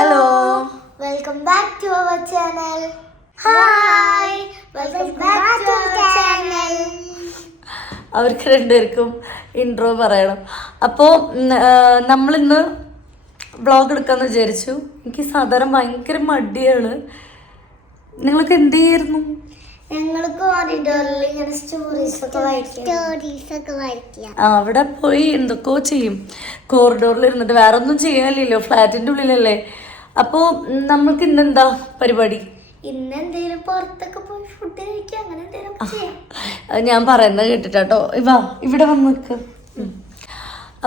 Hello. Welcome back to our channel hi welcome back to channel അവർക്ക് രണ്ടുപേർക്കും intro പറയണം. അപ്പോൾ നമ്മളിന്ന് വ്ളോഗ് എടുക്കാന്ന് വിചാരിച്ചു. എനിക്ക് സാധാരണ ഭയങ്കര മടിയാണ്. നിങ്ങൾക്ക് എന്ത് ചെയ്യായിരുന്നു? ഞങ്ങൾ കോറിഡോറിൽ ഇങ്ങനെ സ്റ്റോറീസ് ഒക്കെ വായിക്കും സ്റ്റോറീസ് ഒക്കെ വായിക്കുക അവിടെ പോയി എന്തൊക്കെയോ ചെയ്യും. കോറിഡോറിൽ ഇരുന്നിട്ട് വേറെ ഒന്നും ചെയ്യാനില്ലല്ലോ ഫ്ലാറ്റിന്റെ ഉള്ളിലല്ലേ. അപ്പോൾ നമ്മൾക്ക് ഇന്നെന്താ പരിപാടി? ഇന്ന് എന്തെങ്കിലും പുറത്തൊക്കെ പോയി ഫുഡ് കഴിക്കുക അങ്ങനെ എന്തെങ്കിലും ഞാൻ പറയുന്നത് കേട്ടിട്ടാട്ടോ. ഇവാ ഇവിടെ വന്ന് നിൽക്ക്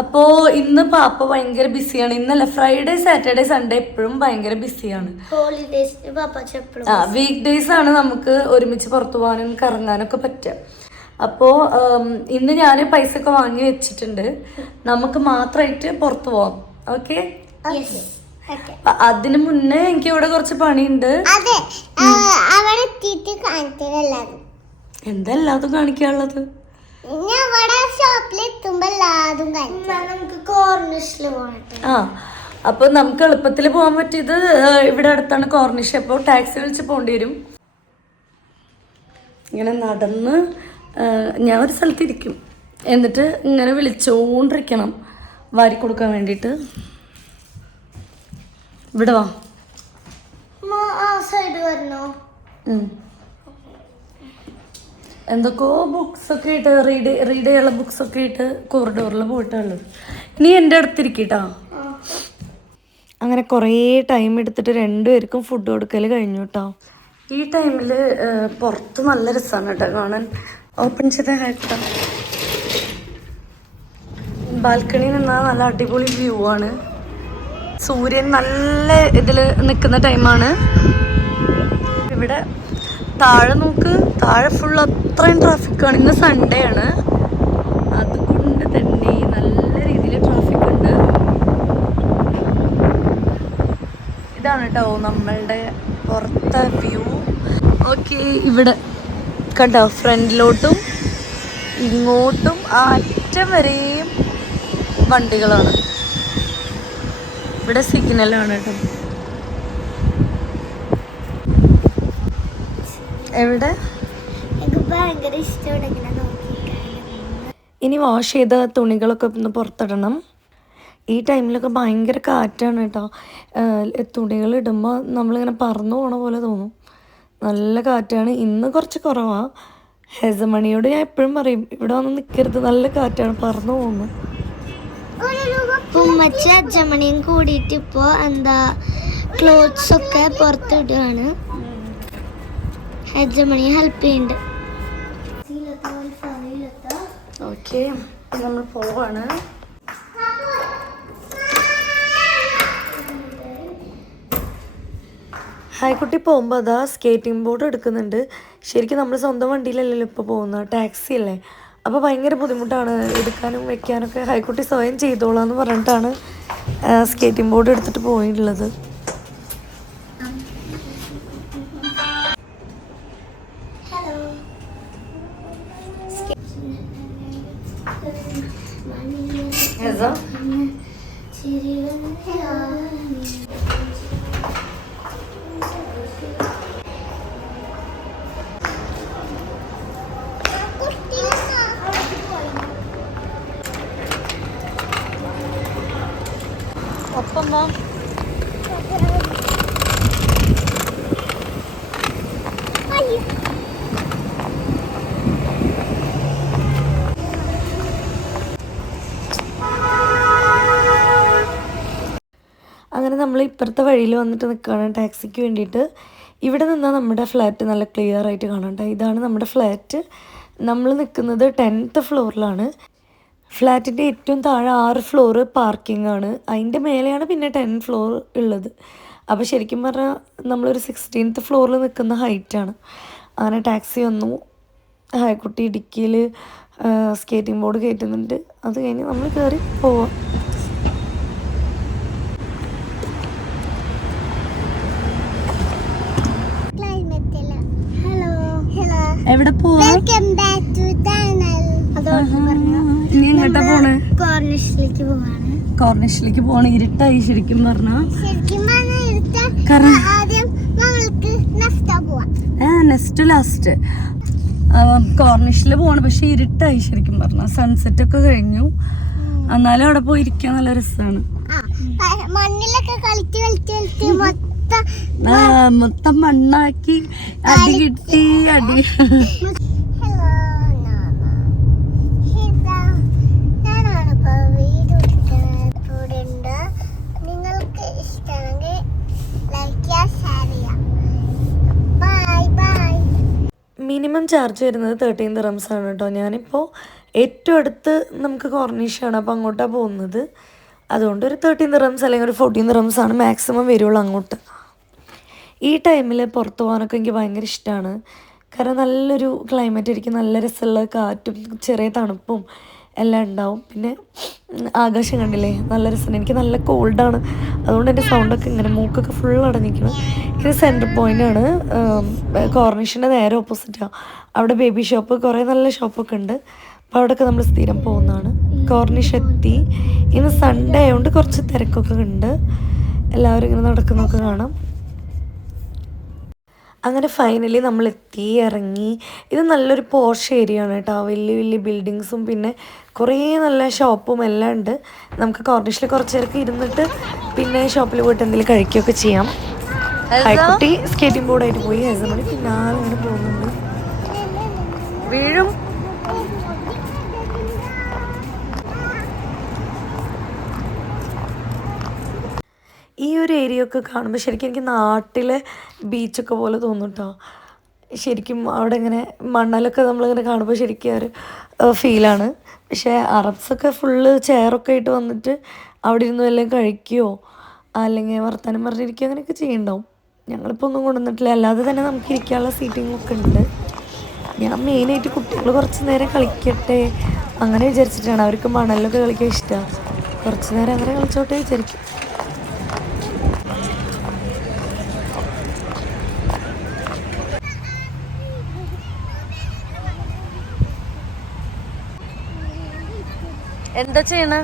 അപ്പോ ഇന്ന് പാപ്പ ഭയങ്കര ബിസിയാണ്. ഇന്നല്ല ഫ്രൈഡേ സാറ്റർഡേ സൺഡേ എപ്പോഴും ഭയങ്കര ബിസിയാണ്. ആ വീക്ക് ഡേയ്സ് ആണ് നമുക്ക് ഒരുമിച്ച് പുറത്തു പോകാനും കറങ്ങാനൊക്കെ പറ്റുക അപ്പോ ഇന്ന് ഞാൻ പൈസ ഒക്കെ വാങ്ങി വെച്ചിട്ടുണ്ട്. നമുക്ക് മാത്രമായിട്ട് പുറത്തു പോവാം. ഓക്കെ? അതിന് മുന്നേ എനിക്ക് ഇവിടെ കുറച്ച് പണിയുണ്ട്. അതെ അതും എന്താ എല്ലാതും കാണിക്കാനുള്ളത്? ആ അപ്പോൾ നമുക്ക് എളുപ്പത്തിൽ പോകാൻ പറ്റിയത് ഇവിടെ അടുത്താണ് കോർണിഷ് അപ്പോൾ ടാക്സി വിളിച്ച് പോകേണ്ടി വരും. ഇങ്ങനെ നടന്ന് ഞാൻ ഒരു സ്ഥലത്തിരിക്കും എന്നിട്ട് ഇങ്ങനെ വിളിച്ചോണ്ടിരിക്കണം. വാരി കൊടുക്കാൻ വേണ്ടിയിട്ട്. ഇവിടെ വാ. എന്തൊക്കെയോ ബുക്സ് ഒക്കെ ഇട്ട് റീഡ് റീഡ് ചെയ്യാനുള്ള ബുക്സ് ഒക്കെ ഇട്ട് കോറിഡോറിൽ പോയിട്ടുള്ളത് നീ എന്റെ അടുത്തിരിക്കട്ടാ. അങ്ങനെ കുറേ ടൈം എടുത്തിട്ട് രണ്ടുപേർക്കും ഫുഡ് കൊടുക്കൽ കഴിഞ്ഞു കേട്ടോ ഈ ടൈമിൽ പുറത്ത് നല്ല രസമാണ് കേട്ടോ കാണാൻ. ഓപ്പൺ ചെയ്ത കേട്ടോ. ബാൽക്കണിയിൽ നിന്നാൽ നല്ല അടിപൊളി വ്യൂ ആണ്. സൂര്യൻ നല്ല ഇതിൽ നിൽക്കുന്ന ടൈമാണ്. ഇവിടെ താഴെ നോക്ക് താഴെ ഫുൾ അത്രയും ട്രാഫിക്കാണ് ഇന്ന് സൺഡേ ആണ്. അതുകൊണ്ട് തന്നെ നല്ല രീതിയിൽ ട്രാഫിക് ഉണ്ട്. ഇതാണ് കേട്ടോ നമ്മളുടെ പുറത്തെ വ്യൂ ഓക്കെ ഇവിടെ കണ്ടോ ഫ്രണ്ടിലോട്ടും ഇങ്ങോട്ടും ആ അറ്റം വരെയും വണ്ടികളാണ്. ഇവിടെ സിഗ്നൽ ആണ് കേട്ടോ. എവിടെ? ഭയങ്കര ഇഷ്ടമാണ് ഇനി വാഷ് ചെയ്ത തുണികളൊക്കെ ഒന്ന് പുറത്തിടണം. ഈ ടൈമിലൊക്കെ ഭയങ്കര കാറ്റാണ് കേട്ടോ. തുണികൾ ഇടുമ്പോൾ നമ്മളിങ്ങനെ പറന്നു പോണ പോലെ തോന്നും. നല്ല കാറ്റാണ്. ഇന്ന് കുറച്ച് കുറവാണ് ഹെസമണിയോട് ഞാൻ എപ്പോഴും പറയും ഇവിടെ വന്ന് നിൽക്കരുത് നല്ല കാറ്റാണ്. പറന്നു പോകുന്നു ഉമ്മച്ചി അജ്ജമണിയും കൂടിയിട്ട് ഇപ്പോൾ എന്താ ക്ലോത്ത്സ് ഒക്കെ പുറത്തിടുകയാണ് അജ്ജമണി ഹെൽപ്പ് ചെയ്യുന്നുണ്ട്. ഓക്കെ നമ്മൾ പോവാണ്. ഹായ്ക്കുട്ടി പോകുമ്പോൾ അതാ സ്കേറ്റിംഗ് ബോർഡ് എടുക്കുന്നുണ്ട്. ശരിക്കും നമ്മൾ സ്വന്തം വണ്ടിയിലല്ലല്ലോ ഇപ്പോൾ പോകുന്നത്? ടാക്സി അല്ലേ? അപ്പോൾ ഭയങ്കര ബുദ്ധിമുട്ടാണ്. എടുക്കാനും വെക്കാനൊക്കെ ഹൈക്കുട്ടി സ്വയം ചെയ്തോളാന്ന് പറഞ്ഞിട്ടാണ് സ്കേറ്റിംഗ് ബോർഡ് എടുത്തിട്ട് പോയിട്ടുള്ളത്. ഒപ്പം വാ അങ്ങനെ നമ്മൾ ഇപ്പുറത്തെ വഴിയിൽ വന്നിട്ട് നിൽക്കുകയാണ് ടാക്സിക്ക് വേണ്ടിയിട്ട്. ഇവിടെ നിന്നാൽ നമ്മുടെ ഫ്ലാറ്റ് നല്ല ക്ലിയർ ആയിട്ട് കാണാം ഇതാണ് നമ്മുടെ ഫ്ലാറ്റ്. നമ്മൾ നിൽക്കുന്നത് ടെൻത്ത് ഫ്ലോറിലാണ്. ഫ്ലാറ്റിന്റെ ഏറ്റവും താഴെ ആറ് ഫ്ലോറ് പാർക്കിംഗ് ആണ്. അതിന്റെ മേലെയാണ് പിന്നെ ടെൻ ഫ്ലോർ ഉള്ളത്. അപ്പോൾ ശരിക്കും പറഞ്ഞാൽ നമ്മളൊരു സിക്സ്റ്റീൻത്ത് ഫ്ലോറിൽ നിൽക്കുന്ന ഹൈറ്റാണ് അങ്ങനെ ടാക്സി വന്നു. ഹായ്ക്കുട്ടി ഇടുക്കിയിൽ സ്കേറ്റിംഗ് ബോർഡ് കയറ്റുന്നുണ്ട്. അത് കഴിഞ്ഞ് നമ്മൾ കയറി പോവാം. ഹലോ ഹലോ എവിടെ പോവാ? ഇനി എങ്ങോട്ടാ പോണേ? കോർണിഷിലേക്ക് പോവാണ്. കോർണിഷിലേക്ക് പോണ ഇരുട്ടായി ശരിക്കും പറഞ്ഞാ. നെക്സ്റ്റ് ലാസ്റ്റ് കോർണിഷിൽ പോവാണ്. പക്ഷെ ഇരുട്ടായി ശരിക്കും പറഞ്ഞ. സൺസെറ്റ് ഒക്കെ കഴിഞ്ഞു. എന്നാലും അവിടെ പോയി ഇരിക്കാൻ നല്ല രസമാണ് മണ്ണിലൊക്കെ കളിച്ച് കളിച്ച് കളിച്ച് മൊത്തം ആ, മൊത്തം മണ്ണാക്കി അടി കിട്ടി അടി ഹലോ ഇതാ ഞാനാണ് ഇപ്പോൾ വീഡിയോ എടുക്കുന്നത് കൂടെ ഉണ്ട് നിങ്ങൾക്ക് ഇഷ്ടമാണെങ്കിൽ ലൈക്ക് ചെയ്യുക ഷെയർ ചെയ്യുക ബൈ ബൈ മിനിമം ചാർജ് വരുന്നത് തേർട്ടീൻ ദിറംസ് ആണ് കേട്ടോ. ഞാനിപ്പോൾ ഏറ്റവും അടുത്ത് നമുക്ക് കോർണിഷാണ് അപ്പോൾ അങ്ങോട്ടാണ് പോകുന്നത്. അതുകൊണ്ട് ഒരു തേർട്ടീൻ ദിറംസ് അല്ലെങ്കിൽ ഒരു ഫോർട്ടീൻ ദിറംസ് ആണ് മാക്സിമം വരുള്ളൂ അങ്ങോട്ട്. ഈ ടൈമിൽ പുറത്ത് പോകാനൊക്കെ എനിക്ക് ഭയങ്കര ഇഷ്ടമാണ് കാരണം നല്ലൊരു ക്ലൈമറ്റ് ആയിരിക്കും നല്ല രസമുള്ള കാറ്റും ചെറിയ തണുപ്പും എല്ലാം ഉണ്ടാവും. പിന്നെ ആകാശം കണ്ടില്ലേ? നല്ല രസമാണ് എനിക്ക് നല്ല കോൾഡാണ് അതുകൊണ്ട് എന്റെ സൗണ്ടൊക്കെ ഇങ്ങനെ മൂക്കൊക്കെ ഫുൾ അടഞ്ഞിരിക്കണം ഇത് സെന്റർ പോയിന്റാണ് കോർണിഷന്റെ നേരെ ഓപ്പോസിറ്റാണ് അവിടെ ബേബി ഷോപ്പ് കുറേ നല്ല ഷോപ്പൊക്കെ ഉണ്ട്. അപ്പോൾ അവിടെയൊക്കെ നമ്മൾ സ്ഥിരം പോകുന്നതാണ്. കോർണിഷ് എത്തി. ഇന്ന് സൺഡേ ആയതുകൊണ്ട് കുറച്ച് തിരക്കൊക്കെ ഉണ്ട്. എല്ലാവരും ഇങ്ങനെ നടക്കുന്നൊക്കെ കാണാം. അങ്ങനെ ഫൈനലി നമ്മൾ എത്തി ഇറങ്ങി. ഇത് നല്ലൊരു പോർഷ് ഏരിയ ആണ് കേട്ടോ. വലിയ വലിയ ബിൽഡിങ്സും പിന്നെ കുറേ നല്ല ഷോപ്പും എല്ലാം ഉണ്ട്. നമുക്ക് കോർണിഷിൽ കുറച്ച് നേരമൊക്കെ ഇരുന്നിട്ട് പിന്നെ ഷോപ്പിൽ പോയിട്ട് എന്തെങ്കിലും കഴിക്കുകയൊക്കെ ചെയ്യാം. കുട്ടി സ്കേറ്റിംഗ് ബോർഡായിട്ട് പോയി. ഹെസമണി പിന്നാലെ ഇങ്ങനെ പോകുന്നുണ്ട്. വീഴും. ഈ ഒരു ഏരിയ ഒക്കെ കാണുമ്പോൾ ശരിക്കും എനിക്ക് നാട്ടിലെ ബീച്ചൊക്കെ പോലെ തോന്നും കേട്ടോ ശരിക്കും അവിടെ ഇങ്ങനെ മണ്ണലൊക്കെ നമ്മളിങ്ങനെ കാണുമ്പോൾ ശരിക്കും ഒരു ഫീലാണ്. പക്ഷേ അറബ്സൊക്കെ ഫുള്ള് ചെയറൊക്കെ ആയിട്ട് വന്നിട്ട് അവിടെ ഇരുന്ന് വല്ലതും കഴിക്കുകയോ അല്ലെങ്കിൽ വർത്തമാനം പറഞ്ഞിരിക്കുകയോ അങ്ങനെയൊക്കെ ചെയ്യണ്ടാവും. ഞങ്ങളിപ്പോൾ ഒന്നും കൊണ്ടുവന്നിട്ടില്ല. അല്ലാതെ തന്നെ നമുക്ക് ഇരിക്കാനുള്ള സീറ്റിങ്ങൊക്കെ ഉണ്ട്. ഞാൻ മെയിനായിട്ട് കുട്ടികൾ കുറച്ച് നേരം കളിക്കട്ടെ അങ്ങനെ വിചാരിച്ചിട്ടാണ്. അവർക്ക് മണലിലൊക്കെ കളിക്കാൻ ഇഷ്ടമാണ് കുറച്ച് നേരം അങ്ങനെ കളിച്ചോട്ടെ വിചാരിക്കും. എന്താ ചെയ്യണ?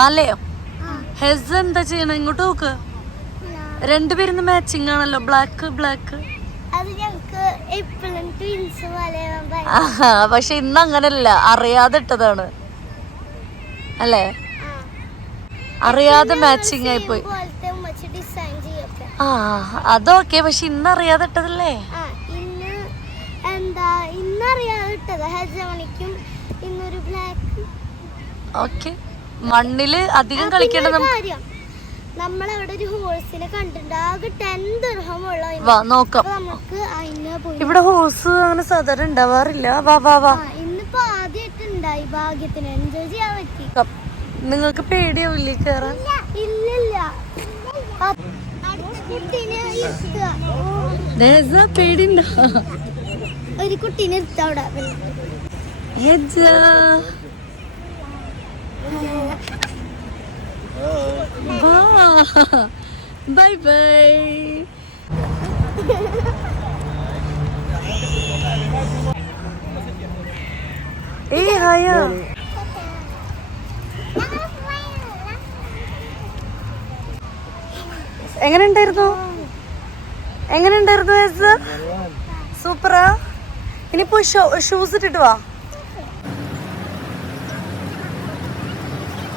മലയോ? ഹെസ് എന്താ ചെയ്യണ? ഇങ്ങോട്ട് നോക്ക്. രണ്ടുപേരും മാച്ചിങ് ആണല്ലോ. ബ്ലാക്ക് ബ്ലാക്ക് പക്ഷെ ഇന്ന് അങ്ങനല്ല. അറിയാതെ ഇട്ടതാണ് അല്ലേ? അറിയാതെ മാച്ചിങ് ആയി പോയി ആ അതൊക്കെ പക്ഷെ ഇന്ന് അറിയാതെ ഇട്ടതല്ലേ ഇന്ന് എന്താ ഇന്നറിയാതെ ഇട്ടത് ഹെജമണിക്കും ഇന്നൊരു ബ്ലാക്ക് ഓക്കെ. മണ്ണിൽ അധികം കളിക്കേണ്ട നമ്മളവിടെ ഒരു ഹോഴ്സിനെ കണ്ടിട്ടുണ്ട്. വാ നോക്കാം. ഇവിടെ ഹോഴ്സ് അങ്ങനെ സാധാരണ ഉണ്ടാവാറില്ല. വാ വാ വാ. ആ ഇന്നിപ്പോ ആദ്യമായിട്ട് ഉണ്ടായി ഭാഗ്യത്തിന്. എൻജോയ് ചെയ്യാൻ പറ്റി. നിങ്ങൾക്ക് പേടിയാവില്ലേ കേറാൻ? ഇല്ലില്ല. പേടിണ്ടോ ഒരു കുട്ടീനെ എടുത്തവിടെ ബൈ ബൈ ഏ ഹായ എങ്ങനെ ഉണ്ടായിരുന്നു എങ്ങനെ ഉണ്ടായിരുന്നു? സൂപ്പറാ ഇനിയിപ്പോ ഷൂസ് ഇട്ടിട്ട് വാ.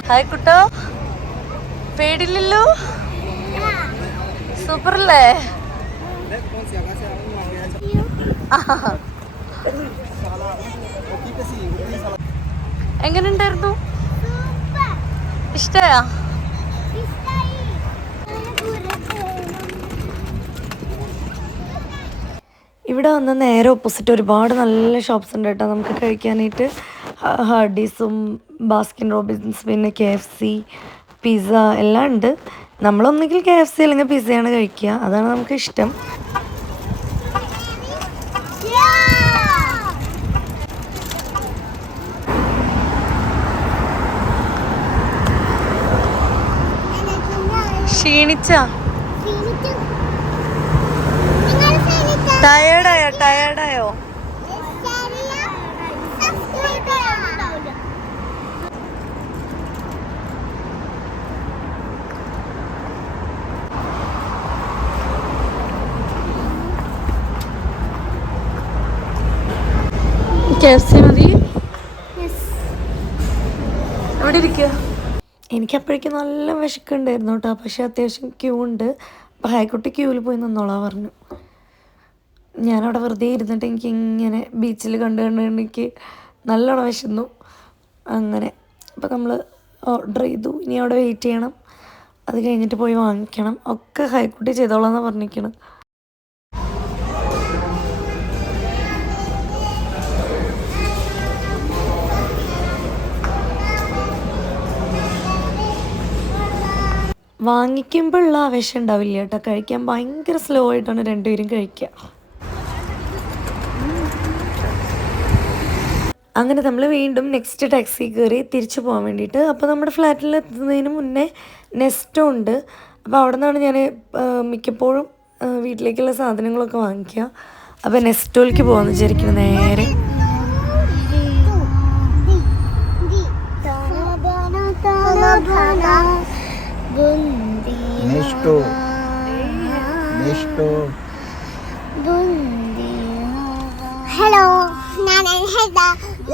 ഹായ് കുട്ടോ. പേടില്ലല്ലോ? സൂപ്പർ അല്ലേ എങ്ങനെ ഉണ്ടായിരുന്നു ഇഷ്ടയാ? ഇവിടെ വന്ന് നേരെ ഓപ്പോസിറ്റ് ഒരുപാട് നല്ല ഷോപ്സ് ഉണ്ട് കേട്ടോ. നമുക്ക് കഴിക്കാനായിട്ട് ഹാർഡീസും ബാസ്കിൻ റോബിൻസ് പിന്നെ കെ എഫ് സി പിസ്സ എല്ലാം ഉണ്ട്. നമ്മളൊന്നുകിൽ കെ എഫ് സി അല്ലെങ്കിൽ പിസ്സയാണ് കഴിക്കുക. അതാണ് നമുക്ക് ഇഷ്ടം. ക്ഷീണിച്ച? ടയേർഡായോ ടയേർഡായോ എനിക്ക് മതി. ഇരിക്കുക നല്ല വിശക്കുണ്ടായിരുന്നു കേട്ടോ. പക്ഷെ അത്യാവശ്യം ക്യൂ ഉണ്ട്. അപ്പോൾ ഹായ്ക്കുട്ടി ക്യൂവിൽ പോയി നിന്നോളാ പറഞ്ഞു. ഞാനവിടെ വെറുതെ ഇരുന്നിട്ട് എനിക്ക് ഇങ്ങനെ ബീച്ചിൽ കണ്ടു കണ്ട് എനിക്ക് നല്ലോണം വിശന്നു. അങ്ങനെ. അപ്പം നമ്മൾ ഓർഡർ ചെയ്തു. ഇനി അവിടെ വെയിറ്റ് ചെയ്യണം. അത് കഴിഞ്ഞിട്ട് പോയി വാങ്ങിക്കണം. ഒക്കെ ഹൈക്കുട്ടി ചെയ്തോളാം എന്നാണ് പറഞ്ഞിരിക്കണം. വാങ്ങിക്കുമ്പോഴുള്ള ആവേശം ഉണ്ടാവില്ല കേട്ടോ. കഴിക്കാൻ ഭയങ്കര സ്ലോ ആയിട്ടാണ് രണ്ടുപേരും കഴിക്കുക. അങ്ങനെ നമ്മൾ വീണ്ടും നെക്സ്റ്റ് ടാക്സി കയറി തിരിച്ചു പോകാൻ വേണ്ടിയിട്ട്. അപ്പോൾ നമ്മുടെ ഫ്ലാറ്റിൽ എത്തുന്നതിന് മുന്നേ നെസ്റ്റോ ഉണ്ട്. അപ്പോൾ അവിടെ നിന്നാണ് ഞാൻ മിക്കപ്പോഴും വീട്ടിലേക്കുള്ള സാധനങ്ങളൊക്കെ വാങ്ങിക്കുക. അപ്പോൾ നെസ്റ്റോയിലേക്ക് പോകാമെന്ന് വിചാരിക്കുന്നു നേരെ. Nesto. Nesto. ഹലോ ഞാൻ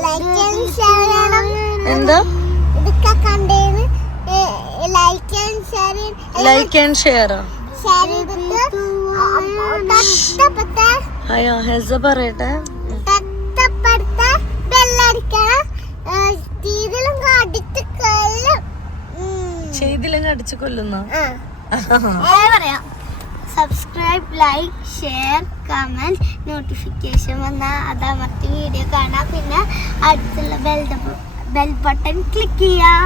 ലൈക്ക് ആൻഡ് എന്താ? ലൈക്ക് തൊട്ടപ്പുറത്തെ അയ്യോ ഹെസ പറയട്ടെ. ചെയ്തില്ലെങ്കിൽ അടിച്ചു കൊല്ലുന്ന? പറയാം? Subscribe like share comment notification വന്നാൽ അതാ അമർത്തി വീഡിയോ കാണാം. പിന്നെ അടുത്തുള്ള ബെൽ ബെൽ ബട്ടൺ ക്ലിക്ക് ചെയ്യാം.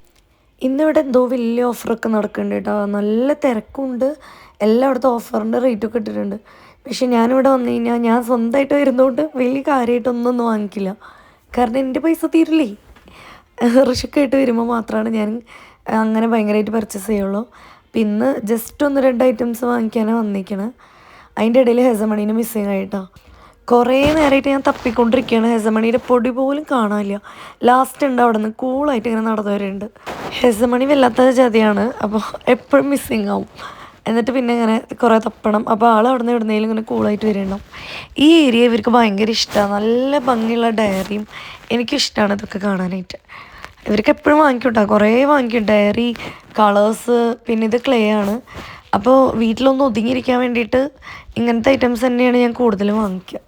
ഇന്നിവിടെ എന്തോ വലിയ ഓഫറൊക്കെ നടക്കുന്നുണ്ട് കേട്ടോ നല്ല തിരക്കുണ്ട്. എല്ലായിടത്തും ഓഫറിന്റെ റേറ്റൊക്കെ ഇട്ടിട്ടുണ്ട്. പക്ഷെ ഞാനിവിടെ വന്നു കഴിഞ്ഞാൽ ഞാൻ സ്വന്തമായിട്ട് വരുന്നതുകൊണ്ട് വലിയ കാര്യമായിട്ടൊന്നും വാങ്ങിക്കില്ല. കാരണം എന്റെ പൈസ തീരില്ലേ? റിഷക്കായിട്ട് വരുമ്പോൾ മാത്രമാണ് ഞാൻ അങ്ങനെ ഭയങ്കരമായിട്ട് പർച്ചേസ് ചെയ്യുള്ളൂ. അപ്പം ഇന്ന് ജസ്റ്റ് ഒന്ന് രണ്ട് ഐറ്റംസ് വാങ്ങിക്കാനാണ് വന്നിരിക്കണത് അതിന്റെ ഇടയിൽ ഹെസമണീനെ മിസ്സിങ് ആയിട്ടോ കുറേ നേരമായിട്ട് ഞാൻ തപ്പിക്കൊണ്ടിരിക്കുകയാണ് ഹെസമണിയുടെ പൊടി പോലും കാണാനില്ല. ലാസ്റ്റ് ഉണ്ട് അവിടെ നിന്ന് കൂളായിട്ട് ഇങ്ങനെ നടന്നു വരുന്നുണ്ട് ഹെസമണി വല്ലാത്ത ജാതിയാണ് അപ്പോൾ എപ്പോഴും മിസ്സിങ് ആവും. എന്നിട്ട് പിന്നെ ഇങ്ങനെ കുറേ തപ്പണം. അപ്പോൾ ആൾ അവിടെ നിന്ന് എവിടുന്നേലും ഇങ്ങനെ കൂളായിട്ട് വരണം ഈ ഏരിയ ഇവർക്ക് ഭയങ്കര ഇഷ്ടമാണ് നല്ല ഭംഗിയുള്ള ഡയറിയും എനിക്കിഷ്ടമാണ് ഇതൊക്കെ കാണാനായിട്ട്. ഇവർക്ക് എപ്പോഴും വാങ്ങിക്കൂട്ടാ. കുറേ വാങ്ങിക്കും. ഡയറി കളേഴ്സ് പിന്നെ ഇത് ക്ലേ ആണ്. അപ്പോൾ വീട്ടിലൊന്ന് ഒതുങ്ങിയിരിക്കാൻ വേണ്ടിയിട്ട് ഇങ്ങനത്തെ ഐറ്റംസ് തന്നെയാണ് ഞാൻ കൂടുതലും വാങ്ങിക്കുക.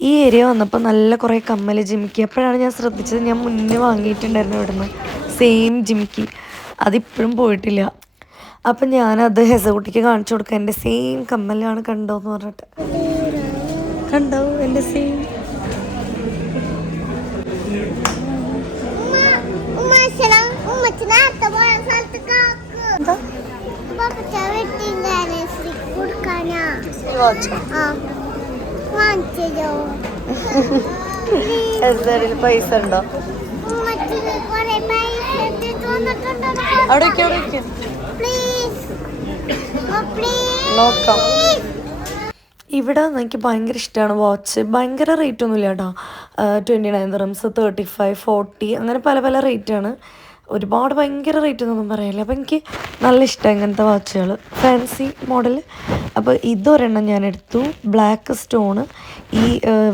ഈ ഏരിയ വന്നപ്പോൾ നല്ല കുറേ കമ്മൽ ജിമിക്കി. അപ്പോഴാണ് ഞാൻ ശ്രദ്ധിച്ചത്. ഞാൻ മുന്നേ വാങ്ങിയിട്ടുണ്ടായിരുന്നു ഇവിടുന്ന്. സെയിം ജിമിക്കി. അതിപ്പോഴും പോയിട്ടില്ല. അപ്പം ഞാനത് ഹെസകുട്ടിക്ക് കാണിച്ചു കൊടുക്കുക. എന്റെ സെയിം കമ്മലാണ് കണ്ടോ എന്ന് പറഞ്ഞിട്ട്. കണ്ടോ? എന്റെ സെയിം പൈസ ഉണ്ടോ? നോക്കാം. ഇവിടെ എനിക്ക് ഭയങ്കര ഇഷ്ടമാണ് വാച്ച് ഭയങ്കര റേറ്റ് ഒന്നുമില്ല കേട്ടോ. Twenty nine dirhams thirty five forty അങ്ങനെ പല പല റേറ്റാണ് ഒരുപാട് ഭയങ്കര റേറ്റ് ഒന്നും പറയാനില്ല അപ്പോൾ എനിക്ക് നല്ല ഇഷ്ടം ഇങ്ങനത്തെ വാച്ചുകൾ ഫാൻസി മോഡൽ അപ്പോൾ ഇതൊരെണ്ണം ഞാൻ എടുത്തു. ബ്ലാക്ക് സ്റ്റോണ് ഈ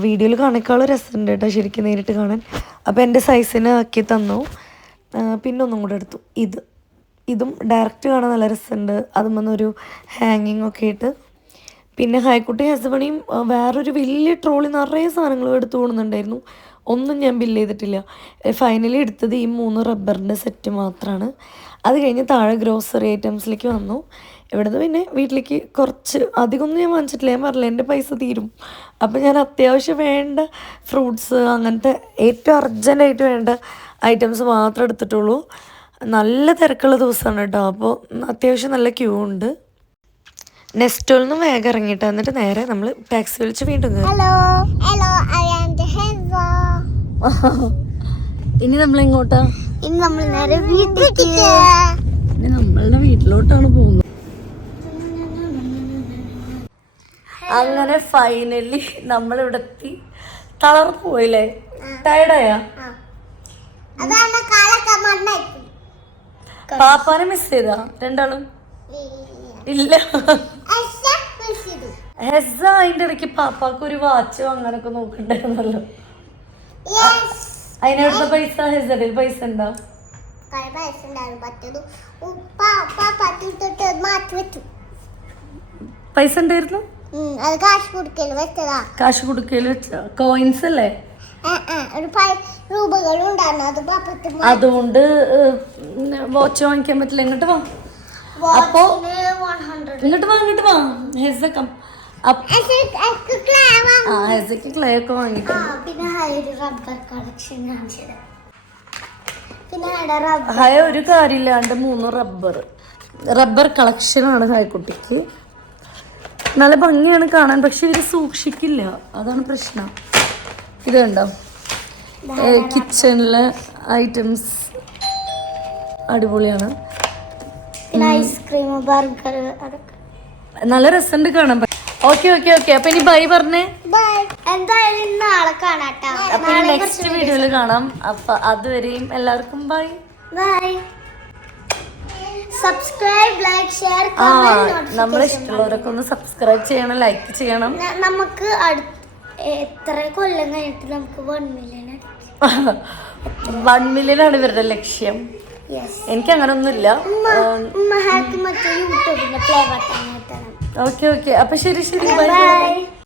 വീഡിയോയിൽ കാണിക്കാളും രസമുണ്ട് കേട്ടോ ശരിക്കും നേരിട്ട് കാണാൻ. അപ്പോൾ എന്റെ സൈസിന് ആക്കി തന്നു. പിന്നെ ഒന്നും കൂടെ എടുത്തു. ഇത്. ഇതും ഡയറക്റ്റ് കാണാൻ നല്ല രസമുണ്ട് അതുമെന്നൊരു ഹാങ്ങിങ് ഒക്കെ ഇട്ട് പിന്നെ ഹൈക്കുട്ടി ഹസ്ബണിയും വേറൊരു വലിയ ട്രോളി നിറയെ സാധനങ്ങൾ എടുത്തു പോകുന്നുണ്ടായിരുന്നു ഒന്നും ഞാൻ ബില്ല് ചെയ്തിട്ടില്ല. ഫൈനലി എടുത്തത് ഈ മൂന്ന് റബ്ബറിന്റെ സെറ്റ് മാത്രമാണ് അത് കഴിഞ്ഞ് താഴെ ഗ്രോസറി ഐറ്റംസിലേക്ക് വന്നു. ഇവിടുന്ന് പിന്നെ വീട്ടിലേക്ക് കുറച്ച് അധികമൊന്നും ഞാൻ വാങ്ങിച്ചിട്ടില്ല. ഞാൻ പറഞ്ഞില്ല എന്റെ പൈസ തീരും. അപ്പോൾ ഞാൻ അത്യാവശ്യം വേണ്ട ഫ്രൂട്ട്സ് അങ്ങനത്തെ ഏറ്റവും അർജന്റായിട്ട് വേണ്ട ഐറ്റംസ് മാത്രം എടുത്തിട്ടുള്ളൂ. നല്ല തിരക്കുള്ള ദിവസമാണ് കേട്ടോ. അപ്പോൾ അത്യാവശ്യം നല്ല ക്യൂ ഉണ്ട്. നെസ്റ്റോളിൽ നിന്ന് വേഗം ഇറങ്ങിയിട്ട് എന്നിട്ട് നേരെ നമ്മൾ ടാക്സി വിളിച്ച് വീണ്ടും ഹലോ ഹലോ ഇനി നമ്മൾ എങ്ങോട്ടാ ഇനി നമ്മൾ നേരെ വീട്ടിലേക്ക്. ഇനി നമ്മളുടെ വീട്ടിലോട്ടാണ് പോകുന്നത്. അങ്ങനെ ഫൈനലി നമ്മൾ ഇവിടെ എത്തി തളർന്നു പോയില്ലേ ടയർഡായാ പാപ്പാനെ മിസ് ചെയ്താ? രണ്ടാളും? ഇല്ല. ഹെസ അതിന്റെ ഇടയ്ക്ക് പാപ്പാക്ക് ഒരു വാച്ച് അങ്ങനൊക്കെ നോക്കണ്ടായിരുന്നല്ലോ. അതിനടുത്ത പൈസ ഹെസറിൽ പൈസ ഉണ്ടോ? പൈസ ഉണ്ടായിരുന്നു പറ്റത് ഉപ്പ ഉപ്പ പറ്റിട്ട് മാറ്റി വെച്ചു. പൈസ ഉണ്ടായിരുന്നു? അത് കാശ് കൊടുക്കൽ വെച്ചതാ. കാശ് വെച്ച കോയിൻസ് അല്ലേ? ഒരു രൂപകളും ഉണ്ടായിരുന്നു അതുകൊണ്ട് വാച്ച് വാങ്ങിക്കാൻ പറ്റില്ല. ഇങ്ങോട്ട് വാ. അപ്പോ ഇങ്ങോട്ട് വാ ഇങ്ങോട്ട് വാ. ഹെസക്കം ഹെസക്ക് ക്ലേ ഒക്കെ പിന്നെ റബ്ബർ കളക്ഷൻ കാണിച്ചത്. പിന്നെ റബ്ബർ ഹയ ഒരു കാര്യമില്ലാണ്ട് മൂന്ന് റബ്ബർ റബ്ബർ കളക്ഷനാണ് ഹായ്ക്കുട്ടിക്ക് നല്ല ഭംഗിയാണ് കാണാൻ പക്ഷെ ഇവർ സൂക്ഷിക്കില്ല. അതാണ് പ്രശ്നം. ഇത് കണ്ടോ? കിച്ചണിലെ ഐറ്റംസ് അടിപൊളിയാണ്. പിന്നെ ഐസ്ക്രീം ബർഗർ നല്ല രസമുണ്ട് കാണാൻ. Okay okay okay. അപ്പൊ ഇനി ബൈ പറഞ്ഞേ. ബൈ എന്തായാലും നാളെ കാണാട്ടോ. അപ്പൊ നെക്സ്റ്റ് വീഡിയോയിൽ കാണാം. അപ്പൊ അതുവരെയും എല്ലാവർക്കും bye bye subscribe like share ആ നമ്മളെ ഇഷ്ടമുള്ളവരൊക്കെ ഒന്ന് സബ്സ്ക്രൈബ് ചെയ്യണം ലൈക്ക് ചെയ്യണം. നമുക്ക് എത്ര കൊല്ലം കഴിഞ്ഞിട്ട് നമുക്ക് വൺ മില്യൺ വൺ മില്യൺ ആണ് ഇവരുടെ ലക്ഷ്യം. എനിക്ക് അങ്ങനെ ഒന്നുമില്ല യൂട്യൂബിന്റെ പ്ലേ ബട്ടൺ ഓക്കെ ഓക്കെ അപ്പൊ ശരി ശരി. ബൈ